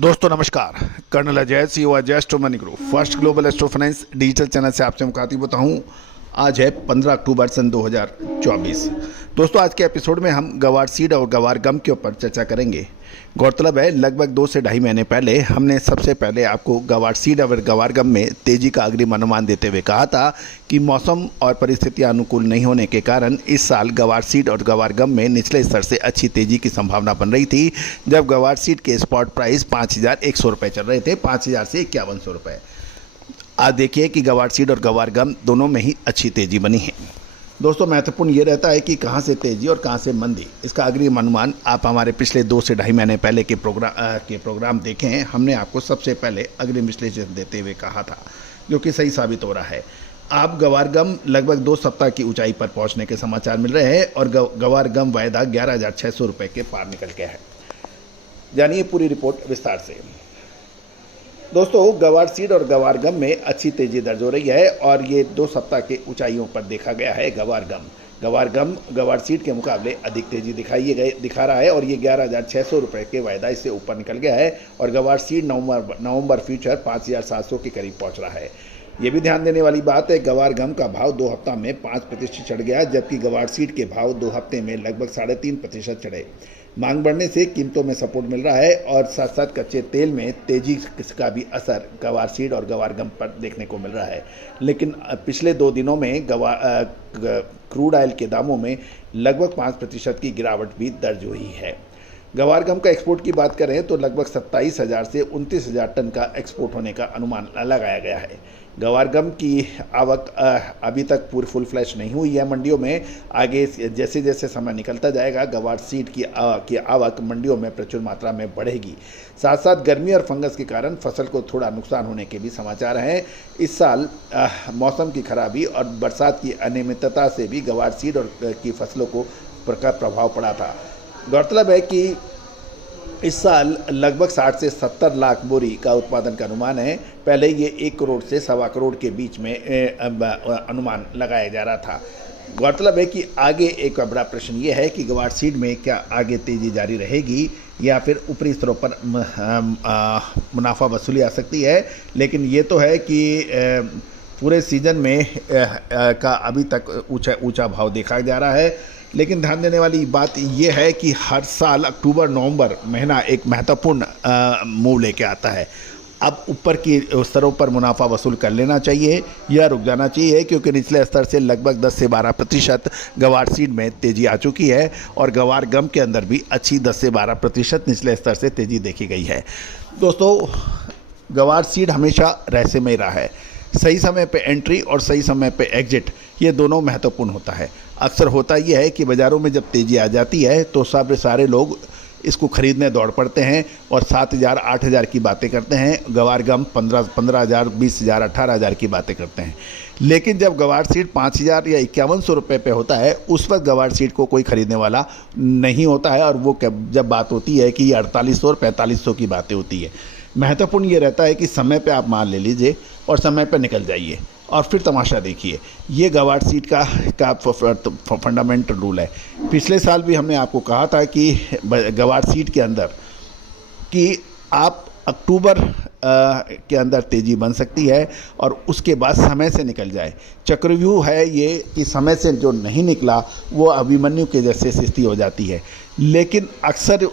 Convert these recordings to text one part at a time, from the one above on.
दोस्तों नमस्कार। Colonel Ajay CEO Ajay astro money group first global astro finance digital channel से आपसे मुखातिब होता हूं। आज है 15 अक्टूबर सन 2024। दोस्तों आज के एपिसोड में हम गवार सीड और गवार गम के ऊपर चर्चा करेंगे। गौरतलब है लगभग 2 से ढाई महीने पहले हमने सबसे पहले आपको गवार सीड और गवार गम में तेजी का अग्रिम अनुमान देते हुए कहा था कि मौसम और परिस्थितियां अनुकूल नहीं होने के कारण इस साल गवार सीड और गवार गम में निचले स्तर से अच्छी तेजी की संभावना बन रही थी, जब गवार सीड के स्पॉट प्राइस 5,100 रुपये चल रहे थे, 5,000 से 5100 रुपये। आज देखिए कि गवार सीड और गवार गम दोनों में ही अच्छी तेजी बनी है। दोस्तों महत्वपूर्ण ये रहता है कि कहाँ से तेजी और कहाँ से मंदी, इसका अग्रिम अनुमान आप हमारे पिछले 2 से ढाई महीने पहले के प्रोग्राम देखें हैं। हमने आपको सबसे पहले अग्रिम विश्लेषण देते हुए कहा था, जो कि सही साबित हो रहा है। आप गवार गम लगभग 2 सप्ताह की ऊंचाई पर पहुंचने के समाचार मिल रहे हैं और गवार गम वायदा 11,600 रुपये के पार निकल गया है। जानिए पूरी रिपोर्ट विस्तार से। दोस्तों गवार सीड और गवार गम में अच्छी तेजी दर्ज हो रही है और ये 2 सप्ताह के ऊंचाइयों पर देखा गया है। गवार गम गवार सीड के मुकाबले अधिक तेजी दिखा रहा है और ये 11,600 रुपये के वायदा इससे ऊपर निकल गया है और गवार सीड नवंबर फ्यूचर 5,700 के करीब पहुंच रहा है। ये भी ध्यान देने वाली बात है, गवार गम का भाव 2 हफ्ता में 5% चढ़ गया, जबकि गवार सीड के भाव 2 हफ्ते में लगभग 3.5% चढ़े। मांग बढ़ने से कीमतों में सपोर्ट मिल रहा है और साथ साथ कच्चे तेल में तेजी का भी असर गवार सीड और गवार गम पर देखने को मिल रहा है। लेकिन पिछले 2 दिनों में क्रूड ऑयल के दामों में लगभग 5% की गिरावट भी दर्ज हुई है। गवार गम का एक्सपोर्ट की बात करें तो लगभग 27,000 से 29,000 टन का एक्सपोर्ट होने का अनुमान लगाया गया है। गवार गम की आवक अभी तक पूरी फुल फ्लैश नहीं हुई है मंडियों में। आगे जैसे जैसे समय निकलता जाएगा गवार सीड की आवक मंडियों में प्रचुर मात्रा में बढ़ेगी। साथ साथ गर्मी और फंगस के कारण फसल को थोड़ा नुकसान होने के भी समाचार हैं। इस साल मौसम की खराबी और बरसात की अनियमितता से भी गवार सीड और की फसलों को प्रभाव पड़ा था। गौरतलब है कि इस साल लगभग 60 से 70 लाख बोरी का उत्पादन का अनुमान है। पहले ये 1 करोड़ से 1.25 करोड़ के बीच में अनुमान लगाया जा रहा था। गौरतलब है कि आगे एक बड़ा प्रश्न ये है कि गवार सीड में क्या आगे तेजी जारी रहेगी या फिर ऊपरी स्तरों पर मुनाफा वसूली आ सकती है। लेकिन ये तो है कि पूरे सीजन में का अभी तक ऊंचा भाव देखा जा रहा है। लेकिन ध्यान देने वाली बात यह है कि हर साल अक्टूबर नवंबर महीना एक महत्वपूर्ण मूव लेके आता है। अब ऊपर की स्तरों पर मुनाफा वसूल कर लेना चाहिए या रुक जाना चाहिए, क्योंकि निचले स्तर से लगभग 10 से 12% गवार सीड में तेजी आ चुकी है और गवार गम के अंदर भी अच्छी 10 से 12% निचले स्तर से तेजी देखी गई है। दोस्तों गवार सीड हमेशा रहस्य में रहा है। सही समय पे एंट्री और सही समय पे एग्जिट ये दोनों महत्वपूर्ण होता है। अक्सर होता यह है कि बाज़ारों में जब तेज़ी आ जाती है तो सारे लोग इसको ख़रीदने दौड़ पड़ते हैं और 7,000 8,000 की बातें करते हैं। गवार गम 15,000 20,000 18,000 की बातें करते हैं। लेकिन जब गवार सीड 5,000 या 5100 रुपये पे होता है उस वक्त गवार सीड को कोई ख़रीदने वाला नहीं होता है और वो जब बात होती है कि 4800 और 4500 की बातें होती है। महत्वपूर्ण ये रहता है कि समय पे आप माल ले लीजिए और समय पे निकल जाइए और फिर तमाशा देखिए। ये गवार सीड का फंडामेंटल रूल है। पिछले साल भी हमने आपको कहा था कि गवार सीड के अंदर कि आप अक्टूबर के अंदर तेज़ी बन सकती है और उसके बाद समय से निकल जाए। चक्रव्यूह है ये कि समय से जो नहीं निकला वो अभिमन्यु के जैसे स्थिति हो जाती है। लेकिन अक्सर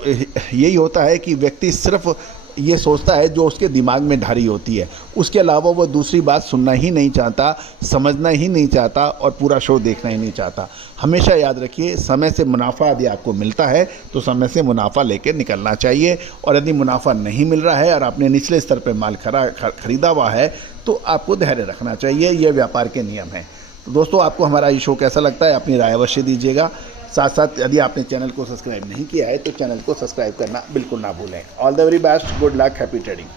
यही होता है कि व्यक्ति सिर्फ ये सोचता है जो उसके दिमाग में ढारी होती है, उसके अलावा वो दूसरी बात सुनना ही नहीं चाहता, समझना ही नहीं चाहता और पूरा शो देखना ही नहीं चाहता। हमेशा याद रखिए समय से मुनाफा यदि आपको मिलता है तो समय से मुनाफा लेकर निकलना चाहिए और यदि मुनाफा नहीं मिल रहा है और आपने निचले स्तर पर माल खरीदा हुआ है तो आपको धैर्य रखना चाहिए। ये व्यापार के नियम हैं। तो दोस्तों आपको हमारा ये शो कैसा लगता है अपनी राय अवश्य दीजिएगा। साथ साथ यदि आपने चैनल को सब्सक्राइब नहीं किया है तो चैनल को सब्सक्राइब करना बिल्कुल ना भूलें। All the very best, good luck, happy trading.